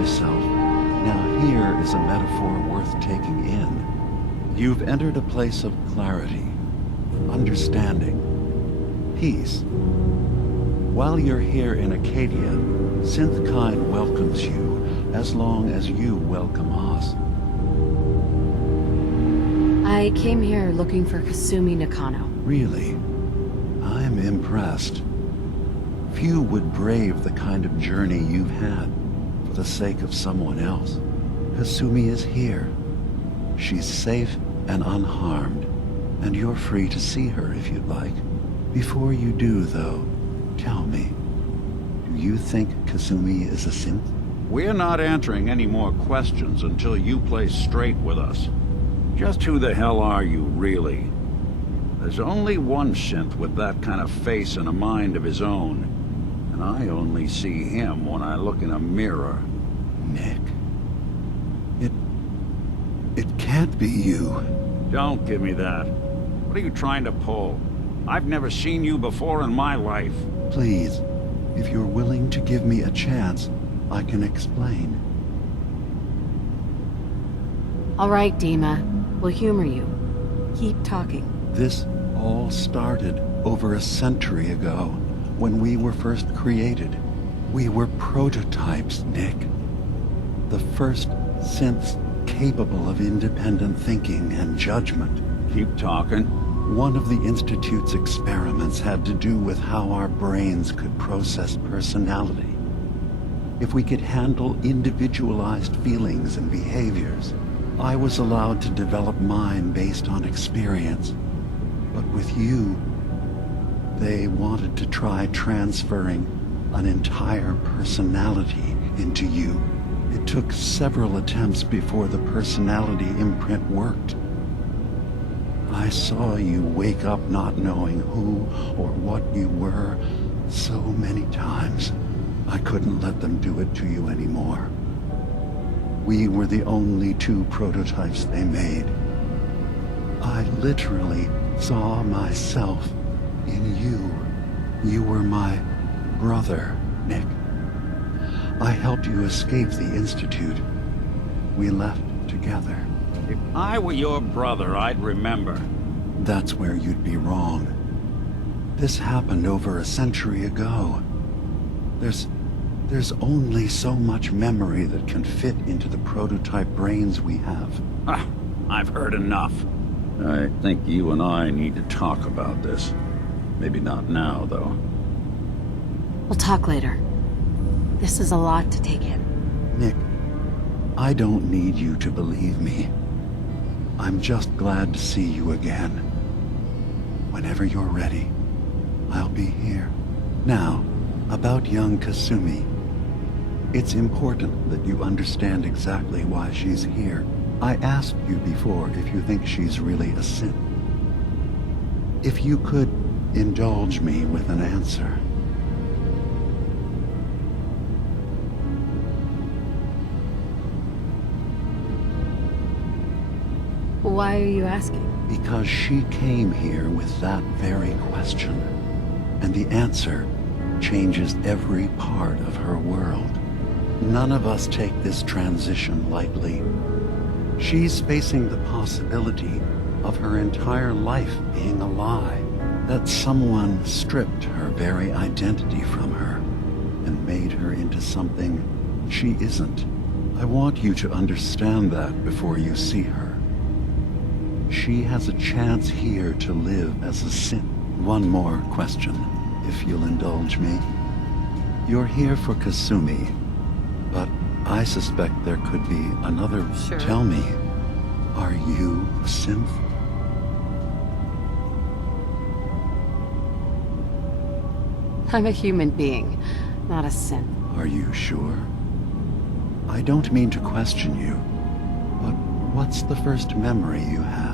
myself. Now here is a metaphor worth taking in. You've entered a place of clarity, understanding, peace. While you're here in Acadia, Synthkind welcomes you as long as you welcome us. I came here looking for Kasumi Nakano. Really? I'm impressed. Few would brave the kind of journey you've had for the sake of someone else. Kasumi is here. She's safe and unharmed, and you're free to see her if you'd like. Before you do, though, tell me, do you think Kasumi is a synth? We're not answering any more questions until you play straight with us. Just who the hell are you, really? There's only one synth with that kind of face and a mind of his own, and I only see him when I look in a mirror. Nick. It can't be you. Don't give me that. What are you trying to pull? I've never seen you before in my life. Please, if you're willing to give me a chance, I can explain. All right, DiMA. We'll humor you. Keep talking. This all started over a century ago, when we were first created. We were prototypes, Nick. The first synths capable of independent thinking and judgment. Keep talking. One of the Institute's experiments had to do with how our brains could process personality. If we could handle individualized feelings and behaviors, I was allowed to develop mine based on experience. But with you, they wanted to try transferring an entire personality into you. It took several attempts before the personality imprint worked. I saw you wake up not knowing who or what you were so many times. I couldn't let them do it to you anymore. We were the only two prototypes they made. I literally saw myself in you. You were my brother, Nick. I helped you escape the Institute. We left together. If I were your brother, I'd remember. That's where you'd be wrong. This happened over a century ago. There's only so much memory that can fit into the prototype brains we have. Ah, I've heard enough. I think you and I need to talk about this. Maybe not now, though. We'll talk later. This is a lot to take in. Nick, I don't need you to believe me. I'm just glad to see you again. Whenever you're ready, I'll be here. Now, about young Kasumi. It's important that you understand exactly why she's here. I asked you before if you think she's really a synth. If you could indulge me with an answer. Why are you asking? Because she came here with that very question. And the answer changes every part of her world. None of us take this transition lightly. She's facing the possibility of her entire life being a lie, that someone stripped her very identity from her and made her into something she isn't. I want you to understand that before you see her. She has a chance here to live as a synth. One more question, if you'll indulge me. You're here for Kasumi, but I suspect there could be another. Sure. Tell me, are you a synth? I'm a human being, not a synth. Are you sure? I don't mean to question you, but what's the first memory you have?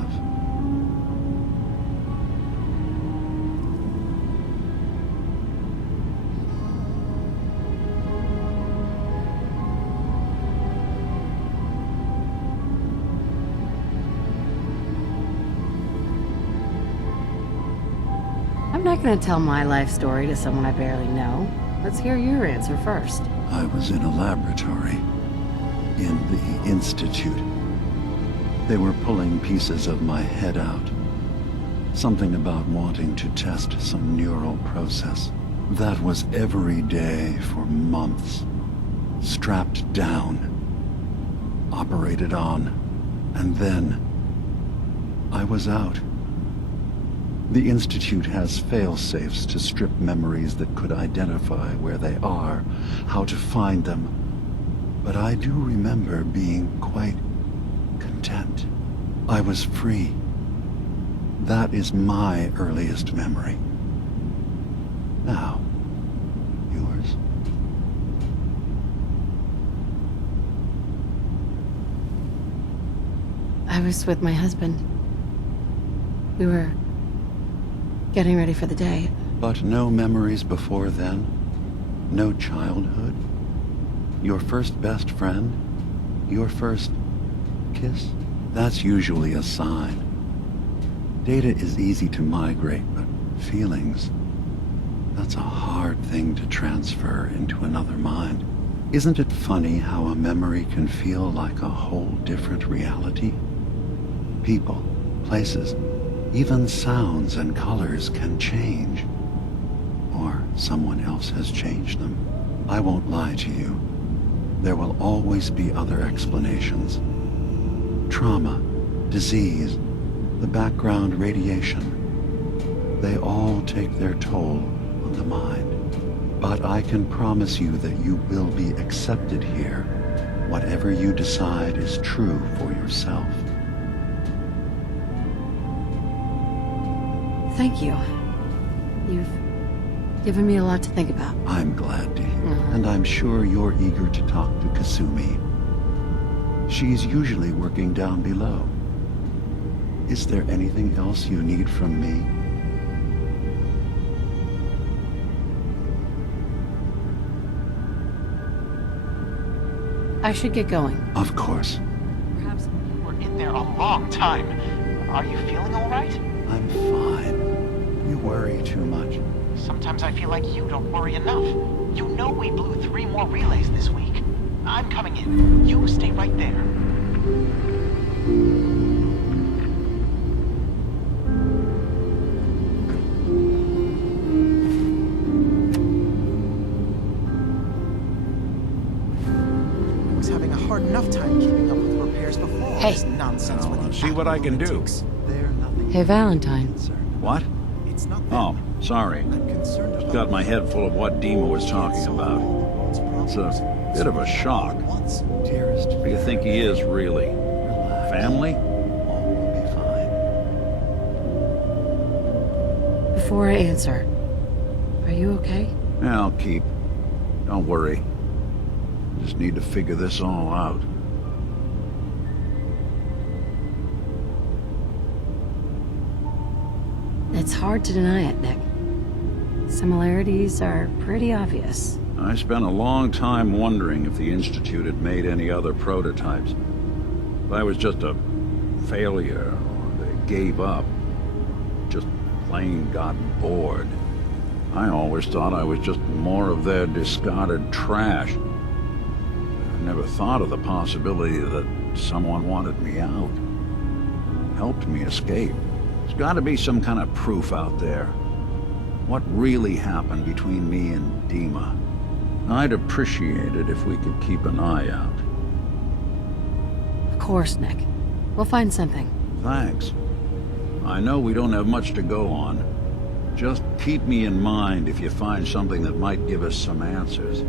I'm not gonna tell my life story to someone I barely know. Let's hear your answer first. I was in a laboratory. in the Institute. They were pulling pieces of my head out. Something about wanting to test some neural process. That was every day for months. Strapped down. Operated on. And then I was out. The Institute has fail-safes to strip memories that could identify where they are, how to find them. But I do remember being quite content. I was free. That is my earliest memory. Now, yours? I was with my husband. We were getting ready for the day. But no memories before then? No childhood? Your first best friend? Your first kiss? That's usually a sign. Data is easy to migrate, but feelings, that's a hard thing to transfer into another mind. Isn't it funny how a memory can feel like a whole different reality? People, places, even sounds and colors can change. Or someone else has changed them. I won't lie to you. There will always be other explanations. Trauma, disease, the background radiation. They all take their toll on the mind. But I can promise you that you will be accepted here, whatever you decide is true for yourself. Thank you. You've given me a lot to think about. I'm glad to hear, and I'm sure you're eager to talk to Kasumi. She's usually working down below. Is there anything else you need from me? I should get going. Of course. Perhaps we're in there a long time. Are you feeling all right? I'm fine. You worry too much. Sometimes I feel like you don't worry enough. You know we blew 3 more relays this week. I'm coming in. You stay right there. I was having a hard enough time keeping up with repairs before all Hey. this nonsense with the See what I can do. analytics. They're nothing. Hey, Valentine. What? It's not that. Oh, sorry. I'm concerned about Got my head full of what DiMA was talking about. It's a bit of a shock. Once. Dearest, What do you think he is, really? relax. Family? All will be fine. Before I answer, are you okay? Yeah, I'll keep. Don't worry. Just need to figure this all out. It's hard to deny it, Nick. Similarities are pretty obvious. I spent a long time wondering if the Institute had made any other prototypes. If I was just a failure, or they gave up, just plain got bored. I always thought I was just more of their discarded trash. I never thought of the possibility that someone wanted me out, helped me escape. There's got to be some kind of proof out there. What really happened between me and DiMA? I'd appreciate it if we could keep an eye out. Of course, Nick. We'll find something. Thanks. I know we don't have much to go on. Just keep me in mind if you find something that might give us some answers.